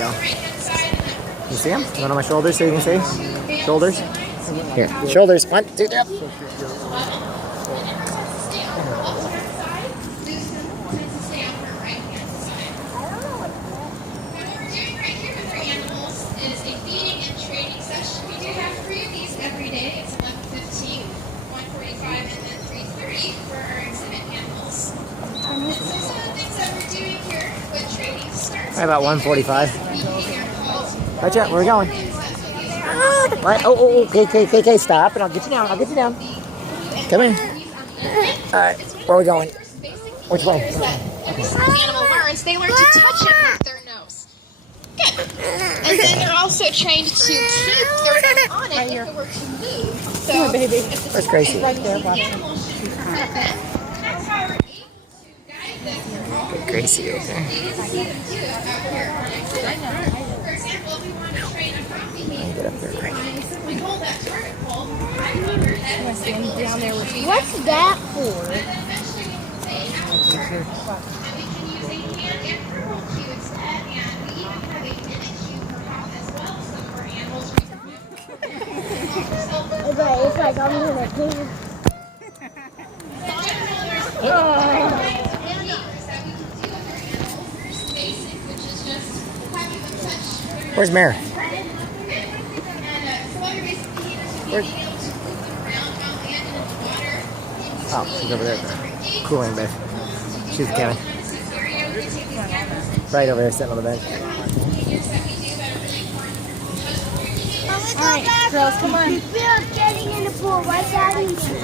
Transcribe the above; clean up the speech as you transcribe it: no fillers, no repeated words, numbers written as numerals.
go. You see them? One on my shoulders so you can see? Shoulders? Here. Shoulders. 1, 2, 3. About 1:45. Right, Jet, where are we going? Right. Oh, okay, stop, and I'll get you down. Come in. All right, where are we going? Which way? Every animal learns, they learn to touch it with their nose. Good. And then they're also trained to keep their nose on it if it were to move. So, baby. Where's Gracie? Right there, watching. Gracie over there. For example, we want to train a puppy. Get up there, quick. We hold that vertical. Down there with you. What's that for? And then eventually we can say how to work. And we can use a hand and verbal cue instead. And we even have a minute cue for how as well. Some of our animals It's like I'm gonna do. Where's Mary? Oh, she's over there. Cooling bed. She's coming. Right over there, sitting on the bench. Alright, girls, come on. Getting in the pool. Why, Daddy?